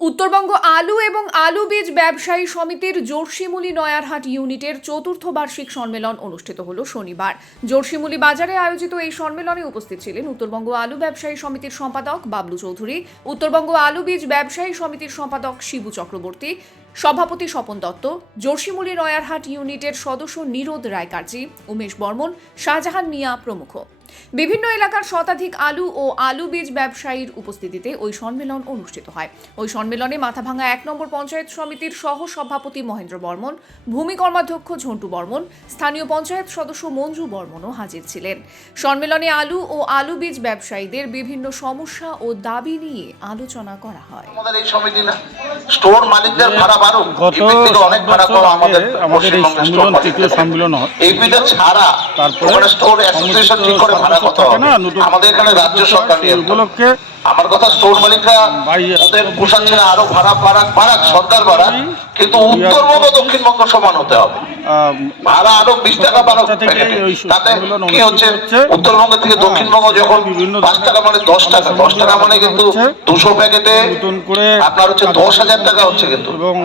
উত্তরবঙ্গ আলু এবং আলু বীজ ব্যবসায়ী সমিতির জোরশিমুলি নয়ারহাট ইউনিটের চতুর্থ বার্ষিক সম্মেলন অনুষ্ঠিত হলো শনিবার। জোরশিমুলি বাজারে আয়োজিত এই সম্মেলনে উপস্থিত ছিলেন উত্তরবঙ্গ আলু ব্যবসায়ী সমিতির সম্পাদক বাবলু চৌধুরী, উত্তরবঙ্গ আলু বীজ ব্যবসায়ী সমিতির সম্পাদক শিবু চক্রবর্তী, সভাপতি স্বপন দত্ত, জোরশিমুলি নয়ারহাট ইউনিটের সদস্য নিরোদ রায়কার্জি, উমেশ বর্মন, শাহজাহান মিয়া প্রমুখ। বিভিন্ন এলাকার শতাধিক আলু ও আলু বীজ ব্যবসায়ীর উপস্থিতিতে ওই সম্মেলন অনুষ্ঠিত হয়। ওই সম্মেলনে মাথাভাঙ্গা ১ নম্বর পঞ্চায়েত সমিতির সহ সভাপতি মহেন্দ্র বর্মন, ভূমি কর্মাধ্যক্ষ ঝন্টু বর্মন, স্থানীয় পঞ্চায়েত সদস্য মঞ্জু বর্মনও হাজির ছিলেন। সম্মেলনে আলু ও আলু বীজ ব্যবসায়ীদের বিভিন্ন সমস্যা ও দাবি নিয়ে আলোচনা করা হয়। আমাদের এই সমিতি না স্টোর মালিকদের ভাড়া বাড়ুক, থেকে অনেক ভাড়া কম আমাদের এই সম্মেলন তৃতীয় সম্মেলন হয়। এইটা ছাড়া তারপরে স্টোর অ্যাসোসিয়েশন ঠিক করে ভাড়া কত হবে না, আমাদের এখানে রাজ্য সরকার নিয়ে উপলক্ষে আমার কথা স্টোর মালিকরা ওদের পোষাচ্ছে না, আরো ভাড়া বাড়াক সরকার বাড়াক, কিন্তু উত্তরবঙ্গ দক্ষিণবঙ্গ সমান হতে হবে। ভাড়া আরো ২০ টাকা বাড়াক, তাতে কি হচ্ছে উত্তরবঙ্গ থেকে দক্ষিণবঙ্গ যখন ৫ টাকা মানে ১০ টাকা, ১০ টাকা মানে কিন্তু ২০০ প্যাকেটে আপনার হচ্ছে ১০,০০০ টাকা হচ্ছে কিন্তু, এবং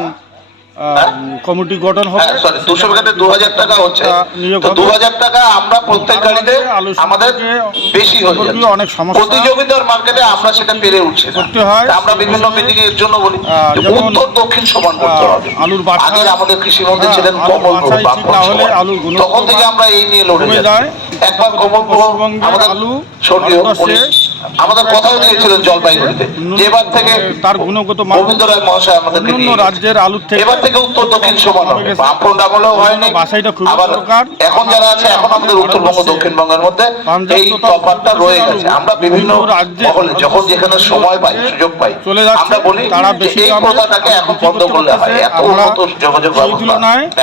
কমিটি গঠন হবে ২০০ প্যাকেটে ২,০০০ টাকা হচ্ছে। তো ২,০০০ টাকা আমরা প্রত্যেক গাড়িতে আমাদের বেশি হয়ে যাচ্ছে, অনেক সমস্যা প্রতিযোগিতার মার্কেটে আমরা সেটা পেরে উঠছি করতে হয়। আমরা বিভিন্ন মিটিং এর জন্য বলি উত্তর দক্ষিণ সমান করতে হবে। আলুর আগে আমাদের কৃষি মন্ত্রী ছিলেন কমল, তখন থেকে আমরা এই নিয়ে লড়ে যাই। একবার কমল আমাদের আলু স্বর্গীয় আমাদের কথাও দিয়েছিলেন জলপাইগুড়িতে, যেবার থেকে তার গুণগত গোবিন্দ রায় মহাশয় আমাদেরকে রাজ্যের আলুর থেকে এবার থেকে উত্তর দক্ষিণ সমান হবে। বামফ্রন্ট আমলেও হয়নি, আবার এখন যারা আছে এখন আমাদের উত্তরবঙ্গ দক্ষিণবঙ্গের মধ্যে এই তফাৎটা রয়ে গেছে। আমরা বিভিন্ন মহলে যখন যেখানে সময় পাই সুযোগ পাই আমরা বলি এই প্রথাটাকে এখন বন্ধ করলে হয়। এত উন্নত যোগাযোগ ব্যবস্থা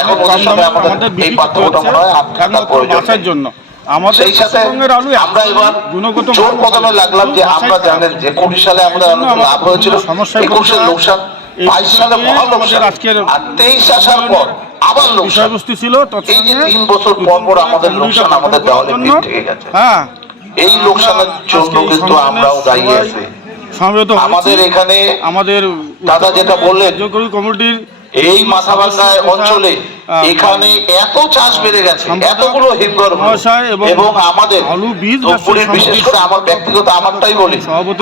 এখন ওদের সঙ্গে আমাদের এই পার্থক্যটা মনে হয় আপনার প্রয়োজনের জন্য। সেই সাথে আমরা এবার জোর কদমে লাগলাম যে আমরা জানেন যে ২০ সালে আমাদের লাভ হয়েছিল, ২১ লোকসান, ২২ সালে মহা লোকসান, আর ২৩ আসার পর আবার বিষয়বস্তু ছিল। এই যে ৩ বছর পর আমাদের লোকসান আমাদের দেওয়ালে পিঠ থেকে গেছে, এই লোকসানের জন্য কিন্তু আমরাও দায়ী আছি। আমাদের এখানে আমাদের দাদা যেটা বললেন কমিটির এই মাথাভাঙ্গা অঞ্চলে এখানে এত চাষ বেড়ে গেছে, এতগুলো হিমঘর, এবং আমাদের ধূপগুড়ির বিশেষ করে আমার ব্যক্তিগত আমারটাই বলি,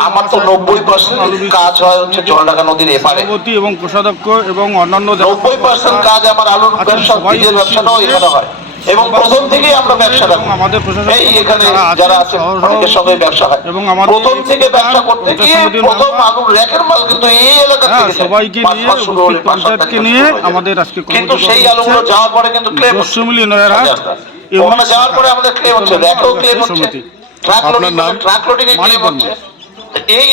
আমার তো ৯০% কাজ হয় হচ্ছে জলঢাকা নদীর এপারে, এবং কোষাধ্যক্ষ এবং অন্যান্য ৯০% কাজ আমার আলুর ব্যবসা, বীজের ব্যবসাটাও এখানে হয়। এবং প্রথম থেকেই আমরা ব্যবসা রাখি, আমাদের এই এখানে যারা আছে অনেকের সঙ্গে ব্যবসা হয়, এবং আমাদের প্রথম থেকে ব্যবসা করতে গিয়ে প্রথম আলুর র্যাকের মাল কিন্তু এই এলাকা থেকে সবাইকে নিয়ে পঞ্চায়েতকে নিয়ে আমাদের আজকে, কিন্তু সেই আলুগুলো যাওয়ার পরে কিন্তু ক্লেম হচ্ছে, ওখানে যাওয়ার পরে আমাদের ক্লেম হচ্ছে, র্যাকেও ক্লেম হচ্ছে, ট্রাক লোডিং এ ক্লেম হচ্ছে এই